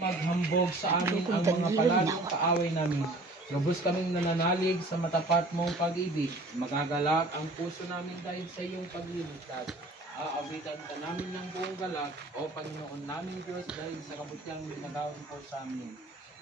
maghambog sa amin ang mga palaging kaaway namin. Lubos kaming nananalig sa matapat mong pag-ibig. Magagalak ang puso namin dahil sa iyong pagliligtas. Aawitan ka namin ng buong galak, O Panginoon namin Diyos, dahil sa kabutiang ginagawa mo sa amin.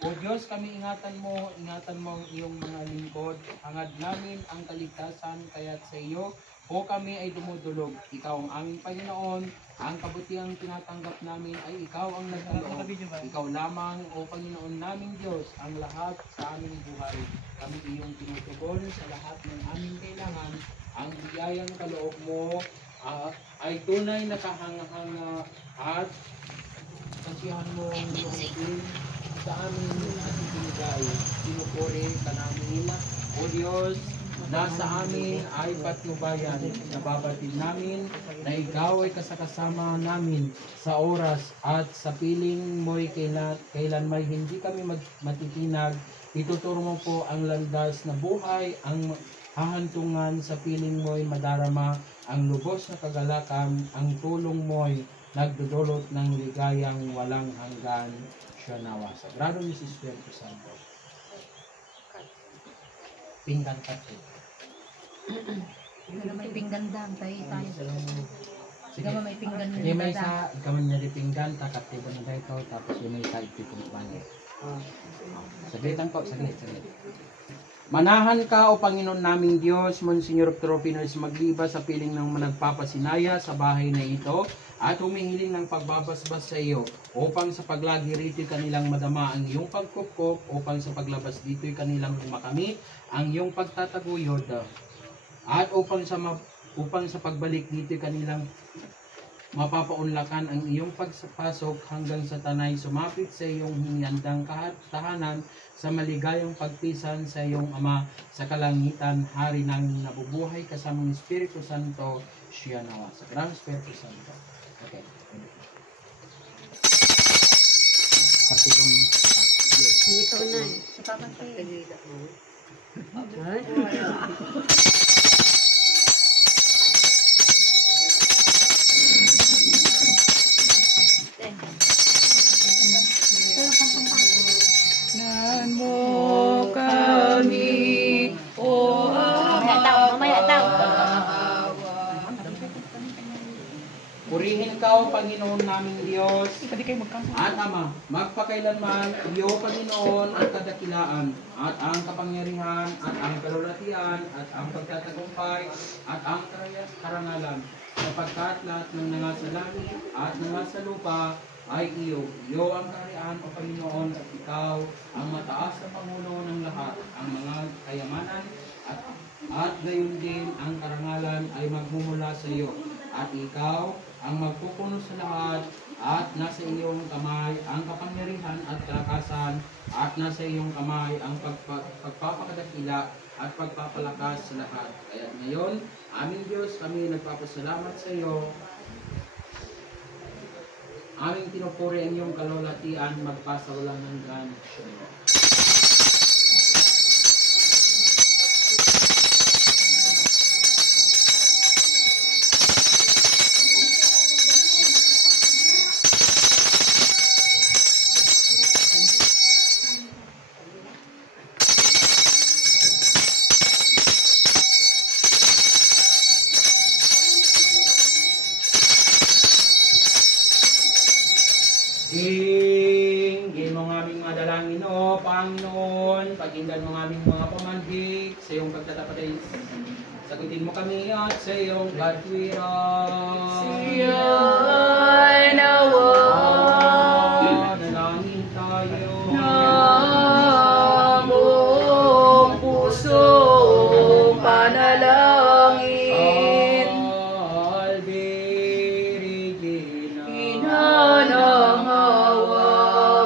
O Diyos, kami ingatan mo ang iyong mga lingkod. Hangad namin ang kaligtasan, kaya't sa iyo, O kami ay dumudulog. Ikaw ang aming Panginoon, ang kabutiang tinatanggap namin ay ikaw ang nagkaloob. Ikaw lamang, O Panginoon naming Diyos, ang lahat sa aming buhay. Kami iyong tinutugon sa lahat ng aming kailangan. Ang biyayang kaloob mo ay tunay na kahanga-hanga at kasiyahan mo ang iyong sa amin at ibinigay. Pinupuri ka namin, O Diyos, nasa amin ay patnubayan. Nababatid namin na ikaw ay kasakasama namin sa oras at sa piling mo'y kailan may hindi kami matitinag. Ituturo mo po ang landas na buhay, ang hahantungan sa piling mo'y madarama, ang lubos na kagalakan, ang tulong mo'y nagdudulot ng ligayang walang hanggan. Siya nawa. Sagrado ni Espiritu Santo. Pinggan ka po. Ikaw may pinggan dam, tayo. Ikaw may pinggan Di may sa, ikaw niya di pinggan, takatibo na dahil ito, tapos di may sa itipong balik. Saglitan po, saglit. Manahan ka, O Panginoon naming Diyos, Monsignor Tropinos magliba sa piling ng managpapasinaya sa bahay na ito, at humihiling ng pagbabasbas sa iyo, upang sa paglagi rito'y kanilang madama ang iyong pagkupkop, upang sa paglabas dito'y kanilang makamit ang iyong pagtataguyod, at upang sa pagbalik dito'y kanilang mapapaunlakan ang iyong pagsapasok hanggang sa tanay sumapit sa iyong hiniandang tahanan sa maligayang pagpisan sa iyong Ama sa kalangitan, Hari ng nabubuhay kasamang Espiritu Santo, siya nawa. Sa Grand Espiritu Santo. Okay. Ikaw na eh. Sa papatay. Nan mo kami, O Mamaya daw. Purihin ka, O Panginoon naming Diyos, at Ama, magpakailanman, iyo Panginoon ang kadakilaan, at ang kapangyarihan, at ang kalulatian, at ang pagtatagumpay, at ang karangalan, sapagkat lahat ng nangasa langit at nangasa lupa ay iyo. Iyo ang kaharian, O Panginoon, at ikaw ang mataas na Pangulo ng lahat. Ang mga kayamanan at gayon din ang karangalan ay magmumula sa iyo. At ikaw ang magpupuno sa lahat, at nasa iyong kamay ang kapangyarihan at kalakasan, at nasa iyong kamay ang pagpapakadakila at pagpapalakas sa lahat. Kaya ngayon, aming Diyos, kami nagpapasalamat sa iyo. Aming pinupuri ang iyong kalulatian, magpasawalang hanggan. Dinggin mo ng aming mga dalangin, O Panginoon, pakinggan mo ng aming mga pamanhik sa iyong pagtatapatay. Sagutin mo kami at sa iyong katwiran. siya'y nawa. Dalangin tayo. Ng buong pusong panalangin, Salve Regina. Ina ng awa,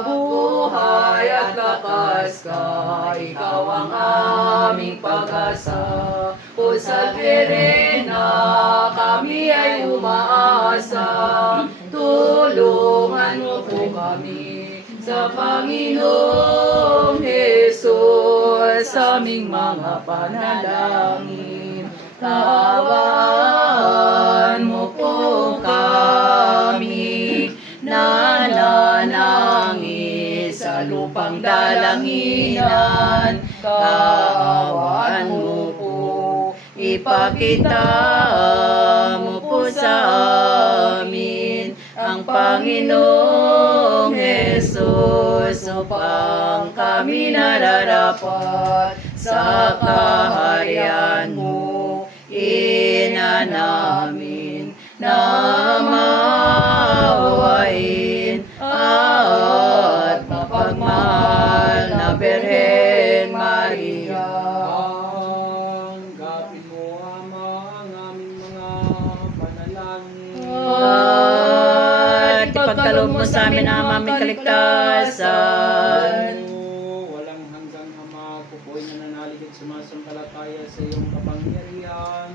buhay at lakas ka, ikaw ang aming pag-asa. O sa Verena, kami ay umaasa, tulungan mo po kami sa Panginoong Jesus, aming mga panalangin. Kaawaan mo po kami, nananangin. lupang dalanginan, kaawaan mo po, ipakita mo po sa amin ang Panginoong Jesus upang kami nararapat sa kaharian mo. Ina namin na maawain at mapagmahal na Birhen Maria. Tanggapin mo, Ama, ang aming mga panalangin. At ipagkaloob mo sa amin ang aming kaligtasan. Walang hanggang Ama, ako po'y nananalig at sumasampalataya sa iyong kapangyarihan.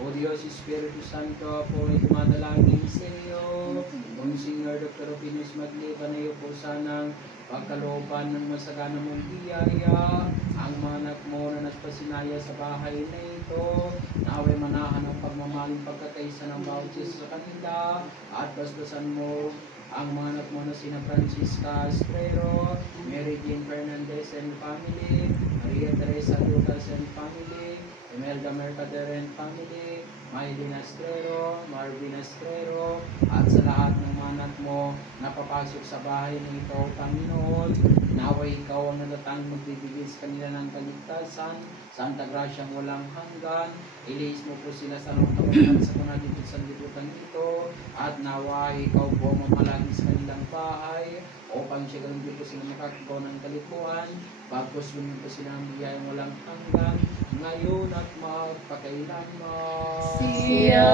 O Diyos, Espiritu Santo, ako'y dumadalangin sa iyo. Monsignor Dr. Opinus Maglipa na iyo po sanang pagkalooban ng masagana mong biyaya. Ang mga anak mo na nagpasinaya sa bahay na ito, naway manahan ang pagmamaling pagkakaisa ng bawat isa sa kanila, at basbasan mo ang mga anak mo na sina Francisca Estrero, Mary Jane Fernandez and family, Maria Teresa Lucas and family, Imelda Mercader and family, Maylin Estrero, Marvin Estrero, at sa lahat ng mga anak mo na papasok sa bahay na ito, Panginoon, naway ikaw ang nalatang magbibigay sa kanila ng kaligtasan, Santa Graciang walang hanggan. Ilis mo po sila sa mga kawalan sa panagipit sa libutan ito, at naway ikaw po mamalagi sa kanilang bahay, upang siya ganun po sila makakagawa ng kalikuan, pagkos lumin po sila ng biyayang walang hanggan, ngayon at magpakailanman. Siya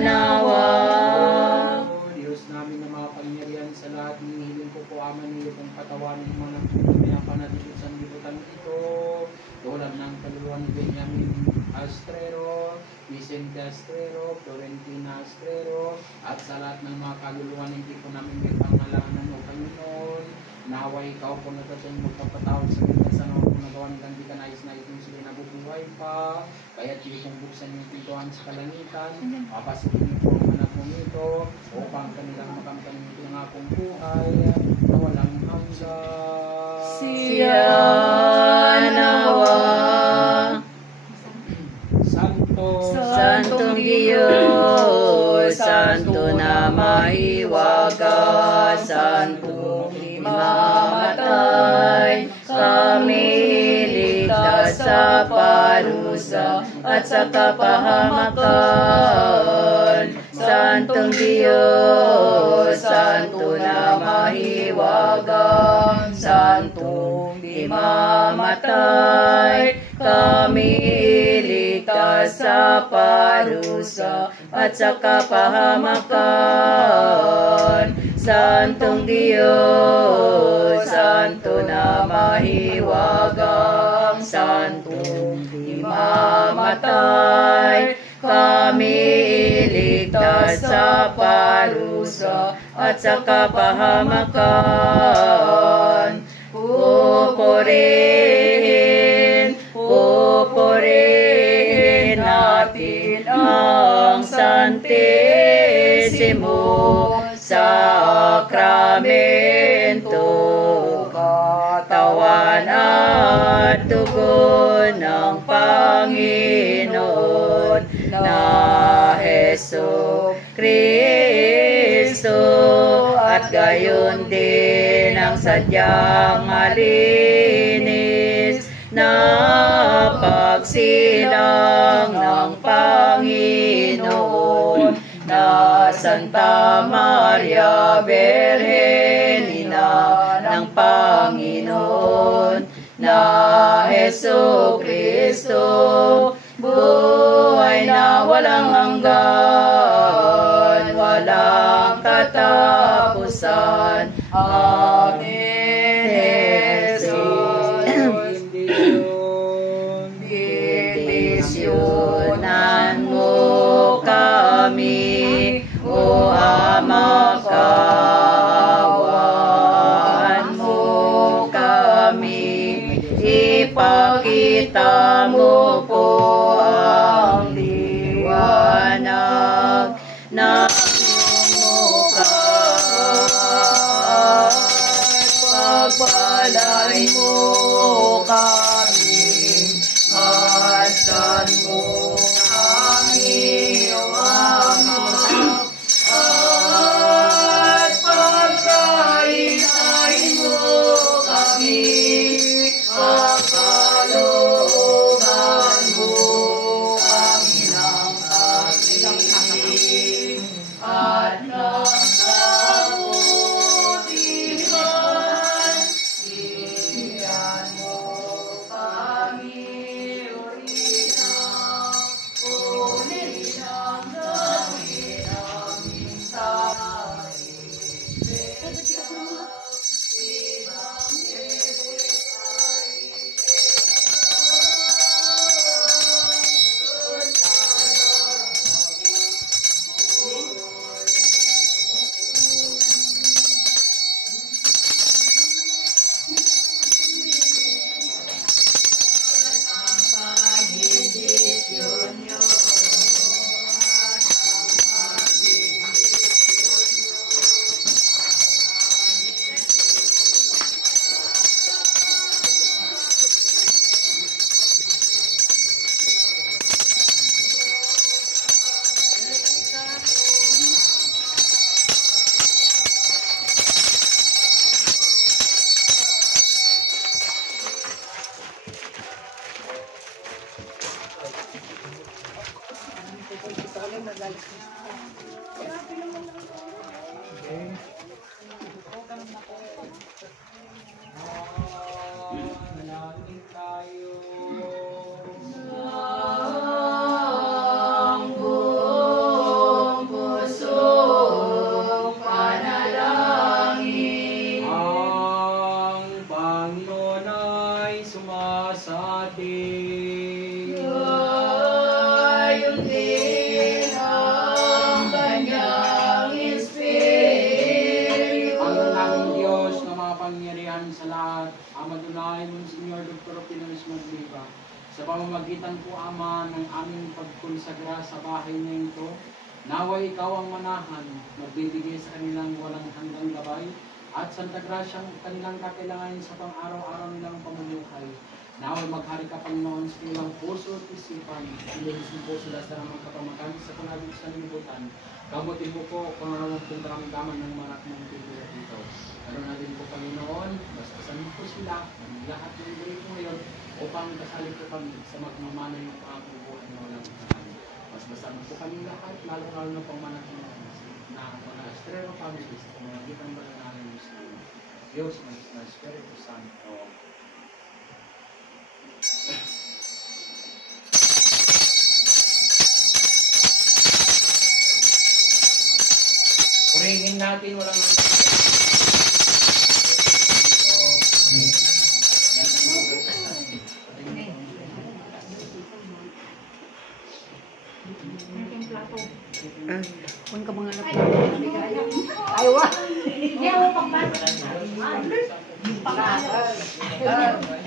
nawa. O Diyos namin na makapangyarihan sa lahat, hinihiling ko po aman niyo kung patawanin ng mga nagpupumayang panatipid sa libutan ito, tulad ng kaluluwa ni Benjamin Estrero, Vicente Estrero, Florentina Estrero, at sa lahat ng mga kaluluwa ng tipo namin may pangalanan o Panginoon, naway ikaw po natatayong magpapatawad sa mga sa mga nagawa ng hindi ka nais na itong sila nabubuhay pa, kaya tiyo kong buksan yung pintuan sa kalangitan, papasukin niyo po ang anak mo nito, upang kanilang makamtan yung pinangakong buhay na walang hanggan. Siya nawa. Santong Diyos, Santo na mahiwaga, Santong di mamatay, kami ligtas sa parusa at sa kapahamakan. Santong Diyos, Santo na mahiwaga, Santong di mamatay, kami ligtas sa parusa at sa kapahamakan. Santong Diyos, Santo na mahiwagang, Santong di mamatay, kami iligtas sa parusa at sa kapahamakan. Pupurihin natin ang Santissimo Sacramento, katawan at dugo ng Panginoon na Hesus Kristo, at gayon din ang sadyang malinis na pagsilang ng Panginoon na Santa Maria Virgen, Ina ng Panginoon na Hesus Kristo, buhay na walang hanggan, walang katapusan. Amen. Jesus, bendisyonan mo kami, O Ama, kaawaan mo kami, ipakita mo po ang liwanag makapangyarihan sa lahat, Ama Dunay, Monsignor Dr. Pinolis Magliba, sa pamamagitan po, Ama, ng aming pagkonsagra sa bahay na ito, naway ikaw ang manahan, magbibigay sa kanilang walang hanggang gabay, at Santa Gracia ang kanilang kakailanganin sa pang-araw-araw nilang pamumuhay. Naway maghari ka, Panginoon, sa kanilang puso at isipan, ilisin po sila sa mga kapamakan sa panagig sa limutan. Kamutin mo po kung ano kung karamdaman ng marak ng tibula dito. Ano na din po, Panginoon, bastasan mo po sila ng lahat ng galit mo ngayon upang kasali po kami sa magmamanan ng pangbubuhay na walang hanggan. Bastasan mo po kami lahat, lalo-lalo na pangmanat na mga Estrella families sa pamamagitan ba ng nalang Muslim. Diyos, na Espiritu Santo. Purihin natin walang Kung ka mga aywa.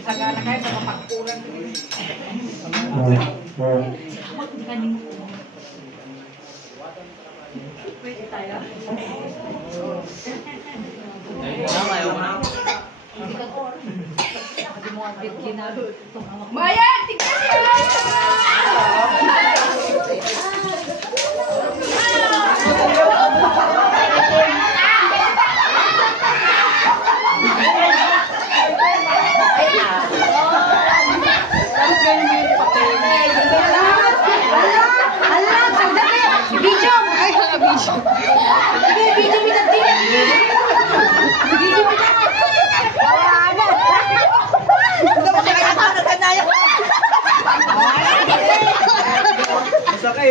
Sagana kayo sa mapagpulan. Pwede tayo. Bayan! Tignan siya!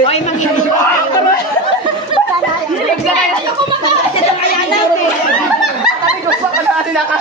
Oy, manghihintay tayo. Nagkakaroon ako makakasya ng kaya natin. Sabi ko pa, ano na ka?